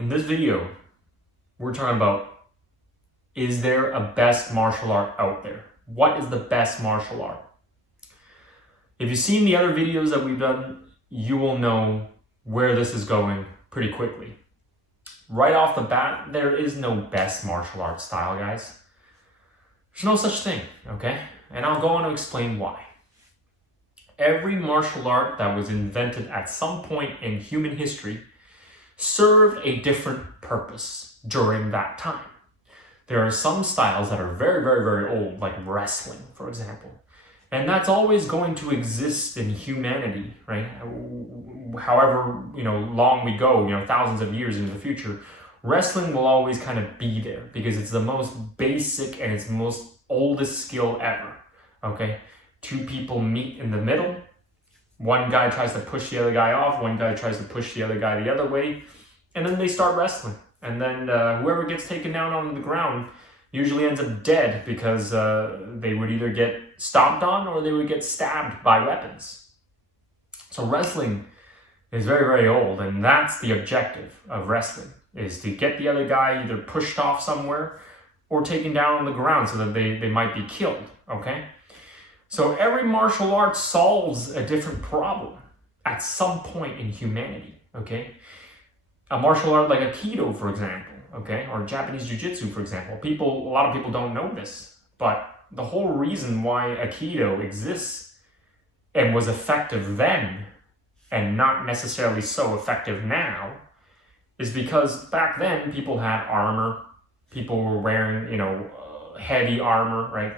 In this video, we're talking about, is there a best martial art out there? What is the best martial art? If you've seen the other videos that we've done, you will know where this is going pretty quickly. Right off the bat, there is no best martial art style, guys. There's no such thing, okay? And I'll go on to explain why. Every martial art that was invented at some point in human history served a different purpose during that time. There are some styles that are very, very, very old, like wrestling, for example. And that's always going to exist in humanity, right? However, long we go, thousands of years into the future, wrestling will always kind of be there because it's the most basic and it's the most oldest skill ever, okay? Two people meet in the middle. One guy tries to push the other guy off. One guy tries to push the other guy the other way. And then they start wrestling. And then whoever gets taken down on the ground usually ends up dead because they would either get stomped on or they would get stabbed by weapons. So wrestling is very, very old, and that's the objective of wrestling, is to get the other guy either pushed off somewhere or taken down on the ground so that they might be killed, okay? So every martial art solves a different problem at some point in humanity, okay? A martial art like Aikido, for example, okay, or Japanese Jiu-Jitsu, for example. A lot of people don't know this, but the whole reason why Aikido exists and was effective then and not necessarily so effective now is because back then people had armor, people were wearing, heavy armor, right?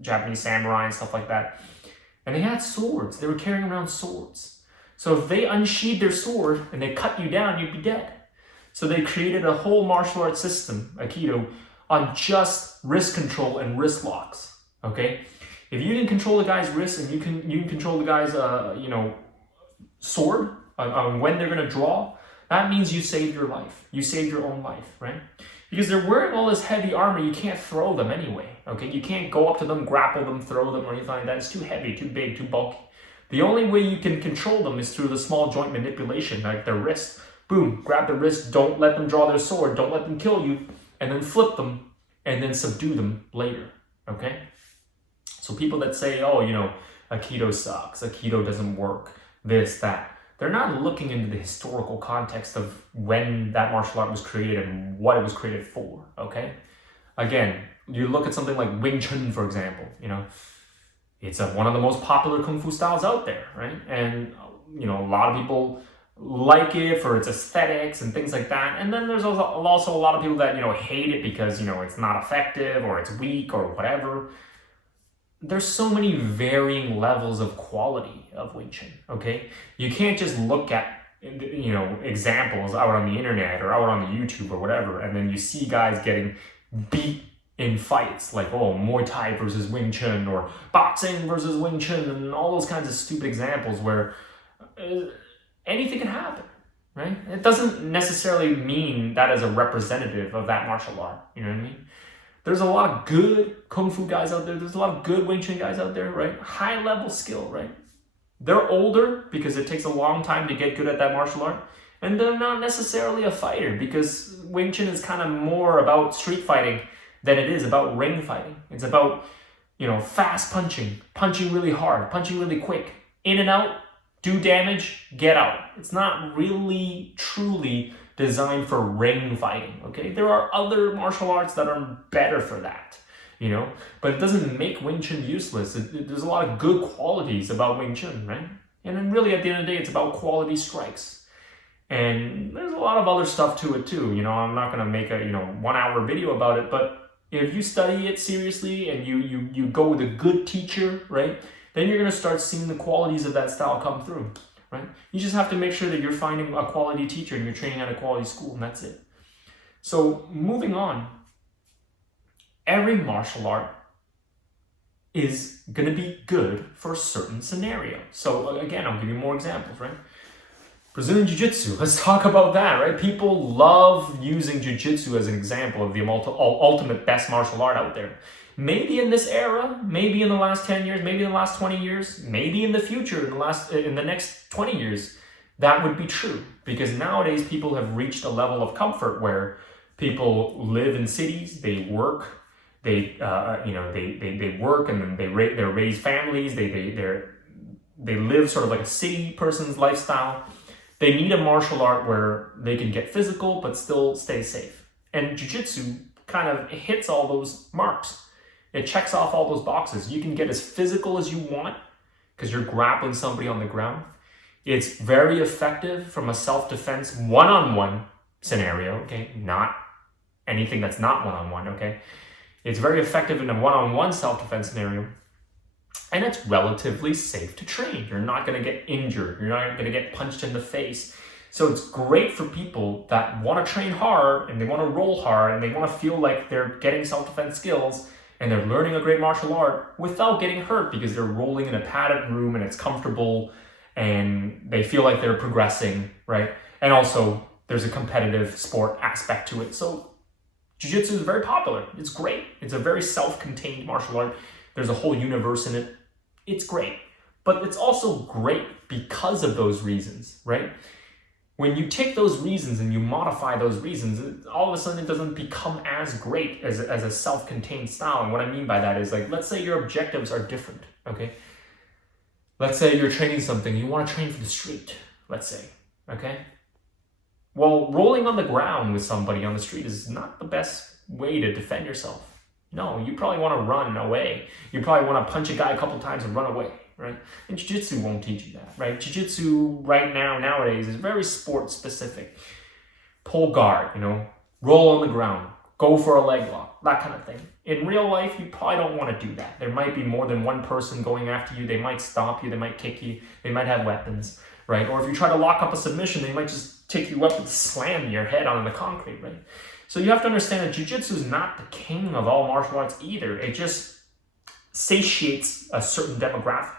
Japanese samurai and stuff like that. And they had swords. They were carrying around swords. So if they unsheathed their sword and they cut you down, you'd be dead. So they created a whole martial arts system, Aikido, on just wrist control and wrist locks, okay? If you didn't control the guy's wrist and you can control the guy's, sword on when they're gonna draw, that means you saved your life. You saved your own life, right? Because they're wearing all this heavy armor, you can't throw them anyway, okay? You can't go up to them, grapple them, throw them, or anything like that. It's too heavy, too big, too bulky. The only way you can control them is through the small joint manipulation, like their wrist. Boom, grab the wrist, don't let them draw their sword, don't let them kill you, and then flip them, and then subdue them later, okay? So people that say, Aikido sucks, Aikido doesn't work, this, that, they're not looking into the historical context of when that martial art was created and what it was created for, okay? Again, you look at something like Wing Chun, for example, it's one of the most popular Kung Fu styles out there, right? And, a lot of people like it for its aesthetics and things like that. And then there's also a lot of people that, hate it because, it's not effective or it's weak or whatever. There's so many varying levels of quality of Wing Chun, okay? You can't just look at, examples out on the internet or out on the YouTube or whatever, and then you see guys getting beat in fights like, Muay Thai versus Wing Chun or boxing versus Wing Chun and all those kinds of stupid examples where anything can happen, right? It doesn't necessarily mean that is a representative of that martial art, you know what I mean? There's a lot of good Kung Fu guys out there. There's a lot of good Wing Chun guys out there, right? High level skill, right? They're older because it takes a long time to get good at that martial art. And they're not necessarily a fighter because Wing Chun is kind of more about street fighting than it is about ring fighting. It's about, fast punching really hard, punching really quick, in and out, do damage, get out. It's not really, truly designed for ring fighting, okay? There are other martial arts that are better for that, but it doesn't make Wing Chun useless. There's a lot of good qualities about Wing Chun, right? And then really at the end of the day, it's about quality strikes. And there's a lot of other stuff to it too. I'm not gonna make a 1 hour video about it, but if you study it seriously and you go with a good teacher, right, then you're gonna start seeing the qualities of that style come through, right? You just have to make sure that you're finding a quality teacher and you're training at a quality school, and that's it. So moving on, every martial art is gonna be good for a certain scenario. So again, I'll give you more examples, right? Brazilian Jiu-Jitsu, let's talk about that, right? People love using Jiu-Jitsu as an example of the ultimate best martial art out there. Maybe in this era, maybe in the last 10 years, maybe in the last 20 years, maybe in the future, in the next 20 years, that would be true Because nowadays people have reached a level of comfort where people live in cities, they work, they work, and then they raise families, they live sort of like a city person's lifestyle. They need a martial art where they can get physical but still stay safe. And jiu-jitsu kind of hits all those marks. It checks off all those boxes. You can get as physical as you want because you're grappling somebody on the ground. It's very effective from a self-defense one-on-one scenario, okay? Not anything that's not one-on-one, okay? It's very effective in a one-on-one self-defense scenario. And it's relatively safe to train. You're not going to get injured. You're not going to get punched in the face. So it's great for people that want to train hard and they want to roll hard and they want to feel like they're getting self-defense skills and they're learning a great martial art without getting hurt because they're rolling in a padded room and it's comfortable and they feel like they're progressing, right? And also there's a competitive sport aspect to it. So jiu-jitsu is very popular. It's great. It's a very self-contained martial art. There's a whole universe in it. It's great. But it's also great because of those reasons, right? When you take those reasons and you modify those reasons, all of a sudden it doesn't become as great as a self-contained style. And what I mean by that is, like, let's say your objectives are different, okay? Let's say you're training something, you want to train for the street, let's say, okay? Well, rolling on the ground with somebody on the street is not the best way to defend yourself. No, you probably want to run away. You probably want to punch a guy a couple times and run away, right? And jiu-jitsu won't teach you that, right? Jiu-jitsu nowadays is very sport specific. Pull guard, roll on the ground, go for a leg lock, that kind of thing. In real life, you probably don't want to do that. There might be more than one person going after you. They might stomp you, they might kick you, they might have weapons, right? Or if you try to lock up a submission, they might just take you up and slam your head on the concrete, right? So you have to understand that jiu-jitsu is not the king of all martial arts either. It just satiates a certain demographic.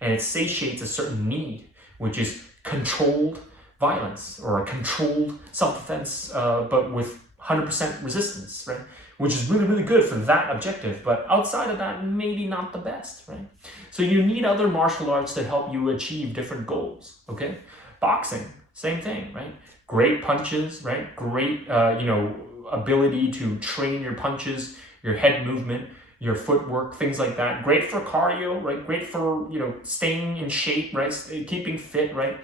And it satiates a certain need, which is controlled violence or a controlled self-defense, but with 100% resistance, right? Which is really, really good for that objective. But outside of that, maybe not the best, right? So you need other martial arts to help you achieve different goals, okay? Boxing, same thing, right? Great punches, right? Great, ability to train your punches, your head movement, your footwork, things like that. Great for cardio, right? Great for, staying in shape, right? Keeping fit, right?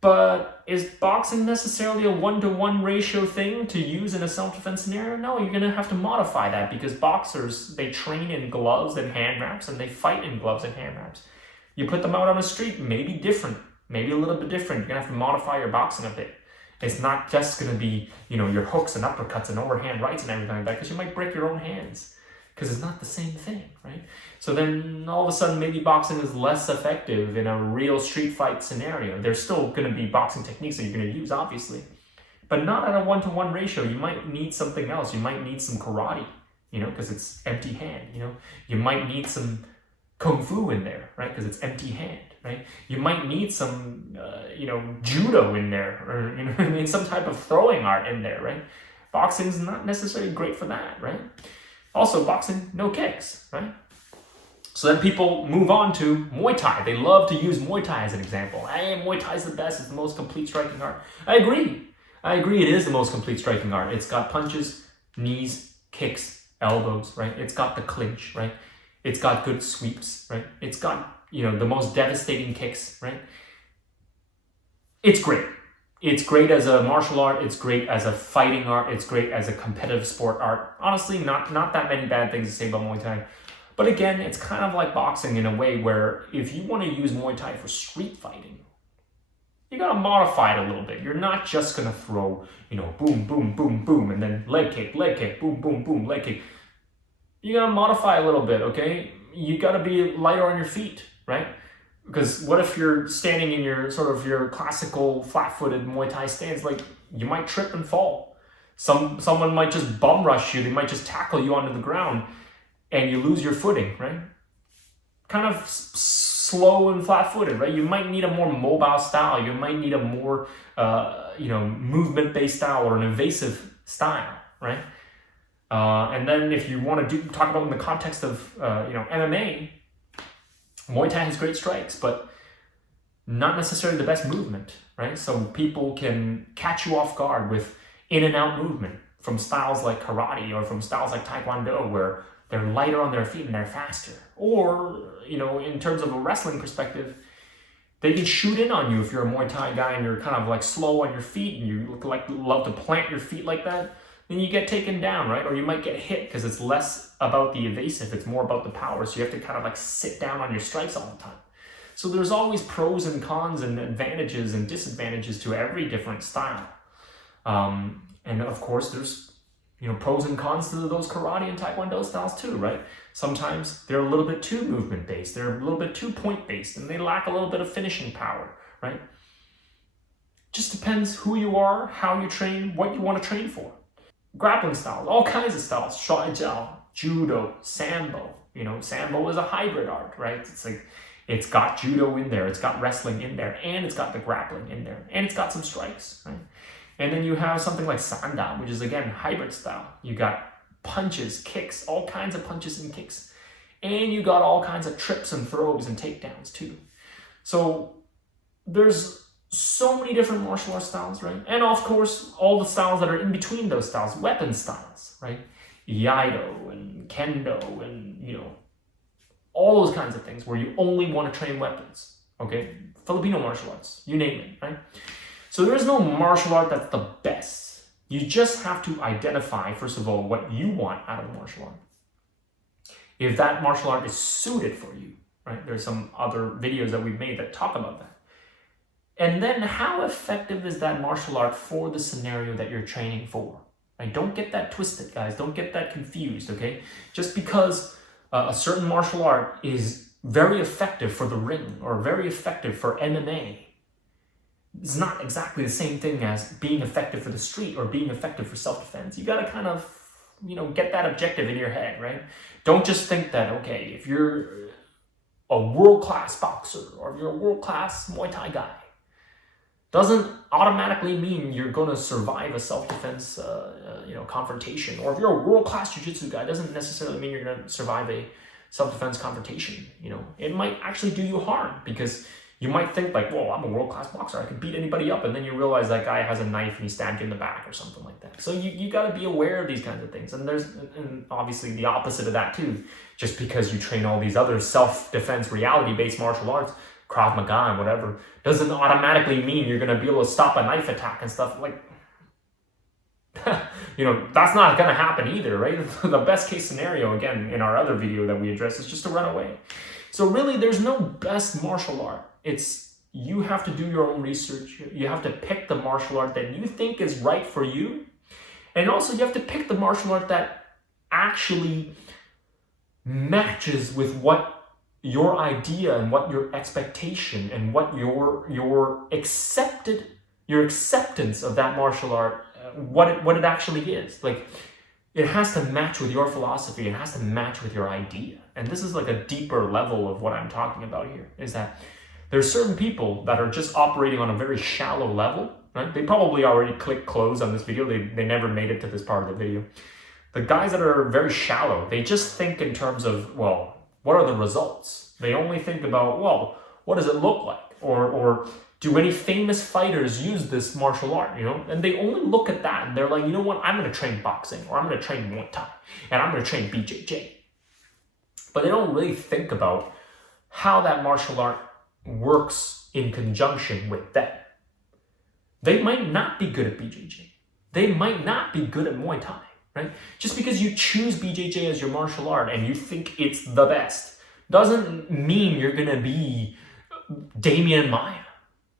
But is boxing necessarily a 1-to-1 ratio thing to use in a self-defense scenario? No, you're going to have to modify that because boxers, they train in gloves and hand wraps and they fight in gloves and hand wraps. You put them out on the street, maybe different. Maybe a little bit different. You're going to have to modify your boxing a bit. It's not just going to be, your hooks and uppercuts and overhand rights and everything like that because you might break your own hands because it's not the same thing, right? So then all of a sudden maybe boxing is less effective in a real street fight scenario. There's still going to be boxing techniques that you're going to use, obviously, but not at a 1-to-1 ratio. You might need something else. You might need some karate, because it's empty hand, You might need some kung fu in there, right? Because it's empty hand. Right? You might need some, judo in there, or some type of throwing art in there, right? Boxing's not necessarily great for that, right? Also, boxing, no kicks, right? So then people move on to Muay Thai. They love to use Muay Thai as an example. Hey, Muay Thai is the best. It's the most complete striking art. I agree. It is the most complete striking art. It's got punches, knees, kicks, elbows, right? It's got the clinch, right? It's got good sweeps, right? It's got the most devastating kicks, right? It's great. It's great as a martial art. It's great as a fighting art. It's great as a competitive sport art. Honestly, not that many bad things to say about Muay Thai. But again, it's kind of like boxing in a way where if you want to use Muay Thai for street fighting, you got to modify it a little bit. You're not just going to throw, boom, boom, boom, boom, and then leg kick, boom, boom, boom, leg kick. You got to modify a little bit, okay? You got to be lighter on your feet, right? Because what if you're standing in your classical flat-footed Muay Thai stance, like you might trip and fall. Someone might just bum rush you. They might just tackle you onto the ground and you lose your footing, right? Kind of slow and flat-footed, right? You might need a more mobile style. You might need a more, movement-based style or an evasive style, right? And then if you want to talk about in the context of, MMA, Muay Thai has great strikes, but not necessarily the best movement, right? So people can catch you off guard with in and out movement from styles like karate or from styles like taekwondo, where they're lighter on their feet and they're faster. Or, in terms of a wrestling perspective, they can shoot in on you if you're a Muay Thai guy and you're kind of like slow on your feet and you love to plant your feet like that, then you get taken down, right? Or you might get hit because it's less about the evasive, it's more about the power. So you have to kind of like sit down on your strikes all the time. So there's always pros and cons and advantages and disadvantages to every different style. And of course, there's pros and cons to those karate and taekwondo styles too, right? Sometimes they're a little bit too movement-based, they're a little bit too point-based, and they lack a little bit of finishing power, right? Just depends who you are, how you train, what you want to train for. Grappling styles, all kinds of styles, Shaijiao, Judo, Sambo. Sambo is a hybrid art, right? It's got judo in there, it's got wrestling in there, and it's got the grappling in there, and it's got some strikes, right? And then you have something like Sanda, which is again hybrid style. You got punches, kicks, all kinds of punches and kicks. And you got all kinds of trips and throws and takedowns too. So there's so many different martial arts styles, right? And of course, all the styles that are in between those styles, weapon styles, right? Iaido and Kendo and, all those kinds of things where you only want to train weapons, okay? Filipino martial arts, you name it, right? So there is no martial art that's the best. You just have to identify, first of all, what you want out of a martial art. If that martial art is suited for you, right? There's some other videos that we've made that talk about that. And then how effective is that martial art for the scenario that you're training for? Right? Don't get that twisted, guys. Don't get that confused, okay? Just because a certain martial art is very effective for the ring or very effective for MMA, it's not exactly the same thing as being effective for the street or being effective for self-defense. You got to kind of, get that objective in your head, right? Don't just think that, okay, if you're a world-class boxer or if you're a world-class Muay Thai guy, doesn't automatically mean you're going to survive a self-defense, confrontation. Or if you're a world-class jiu-jitsu guy, doesn't necessarily mean you're going to survive a self-defense confrontation. It might actually do you harm because you might think like, whoa, I'm a world-class boxer, I can beat anybody up, and then you realize that guy has a knife and he stabbed you in the back or something like that. So you got to be aware of these kinds of things. And there's obviously the opposite of that too. Just because you train all these other self-defense reality-based martial arts, Krav Maga and whatever, doesn't automatically mean you're going to be able to stop a knife attack and stuff like, that's not going to happen either, right? The best case scenario, again, in our other video that we addressed, is just to run away. So really, there's no best martial art. You have to do your own research. You have to pick the martial art that you think is right for you. And also you have to pick the martial art that actually matches with what your idea and what your expectation and what your acceptance of that martial art, what it actually is. Like, it has to match with your philosophy. It has to match with your idea. And this is like a deeper level of what I'm talking about here, is that there's certain people that are just operating on a very shallow level, right? They probably already clicked close on this video. They never made it to this part of the video. The guys that are very shallow, they just think in terms of, well, what are the results? They only think about, well, what does it look like? Or do any famous fighters use this martial art, And they only look at that and they're like, you know what, I'm going to train boxing, or I'm going to train Muay Thai, and I'm going to train BJJ. But they don't really think about how that martial art works in conjunction with them. They might not be good at BJJ. They might not be good at Muay Thai, right? Just because you choose BJJ as your martial art and you think it's the best doesn't mean you're going to be Damian Maya.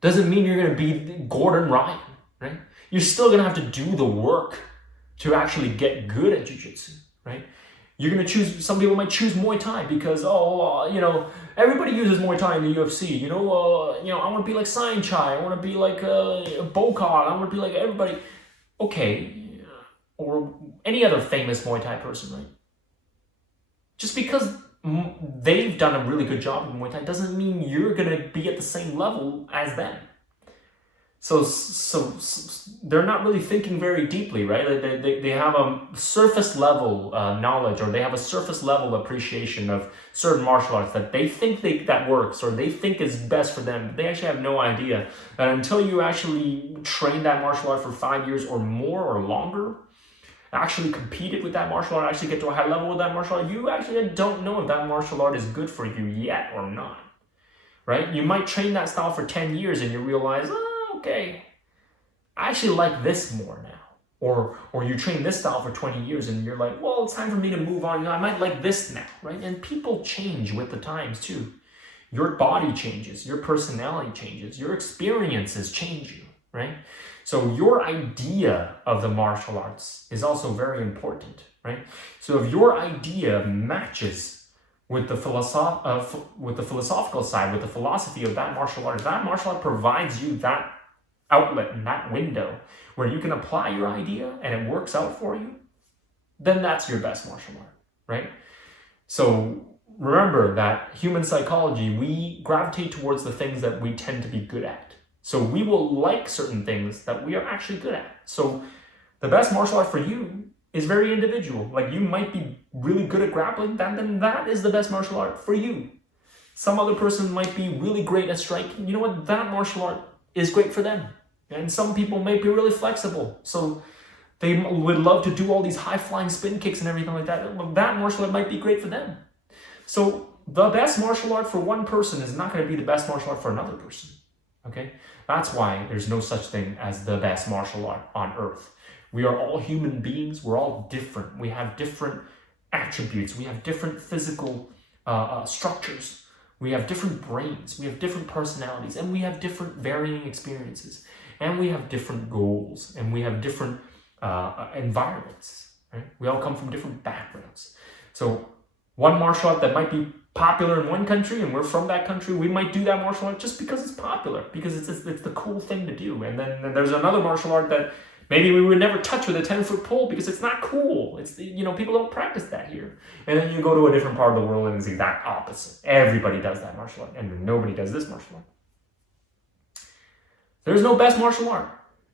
Doesn't mean you're going to be Gordon Ryan, right? You're still going to have to do the work to actually get good at jiu-jitsu, right? You're going to choose, some people might choose Muay Thai because, everybody uses Muay Thai in the UFC. I want to be like Sain Chai. I want to be like Bokar. I want to be like everybody. Okay. Or any other famous Muay Thai person, right? Just because they've done a really good job in Muay Thai doesn't mean you're going to be at the same level as them. So they're not really thinking very deeply, right? They have a surface level knowledge, or they have a surface level appreciation of certain martial arts that they think that works, or they think is best for them. They actually have no idea that until you actually train that martial art for 5 years or more or longer, actually competed with that martial art, actually get to a high level with that martial art, you actually don't know if that martial art is good for you yet or not, right? You might train that style for 10 years and you realize, oh, okay, I actually like this more now. Or you train this style for 20 years and you're like, well, it's time for me to move on. I might like this now, right? And people change with the times too. Your body changes, your personality changes, your experiences change you, right? So your idea of the martial arts is also very important, right? So if your idea matches with the philosophical side, with the philosophy of that martial art, if that martial art provides you that outlet and that window where you can apply your idea and it works out for you, then that's your best martial art, right? So remember that human psychology, we gravitate towards the things that we tend to be good at. So we will like certain things that we are actually good at. So the best martial art for you is very individual. Like you might be really good at grappling, then that is the best martial art for you. Some other person might be really great at striking. You know what? That martial art is great for them. And some people may be really flexible. So they would love to do all these high-flying spin kicks and everything like that. That martial art might be great for them. So the best martial art for one person is not going to be the best martial art for another person. Okay? That's why there's no such thing as the best martial art on earth. We are all human beings. We're all different. We have different attributes. We have different physical structures. We have different brains. We have different personalities. And we have different varying experiences. And we have different goals. And we have different environments. Right? We all come from different backgrounds. So one martial art that might be popular in one country and we're from that country, we might do that martial art just because it's popular, because it's the cool thing to do. And then there's another martial art that maybe we would never touch with a 10-foot pole because it's not cool. It's, people don't practice that here. And then you go to a different part of the world and it's the exact opposite. Everybody does that martial art and nobody does this martial art. There's no best martial art.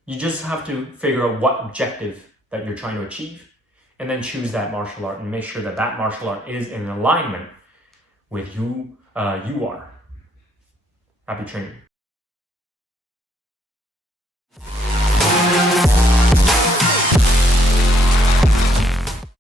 You just have to figure out what objective that you're trying to achieve and then choose that martial art and make sure that that martial art is in alignment with who you are. Happy training.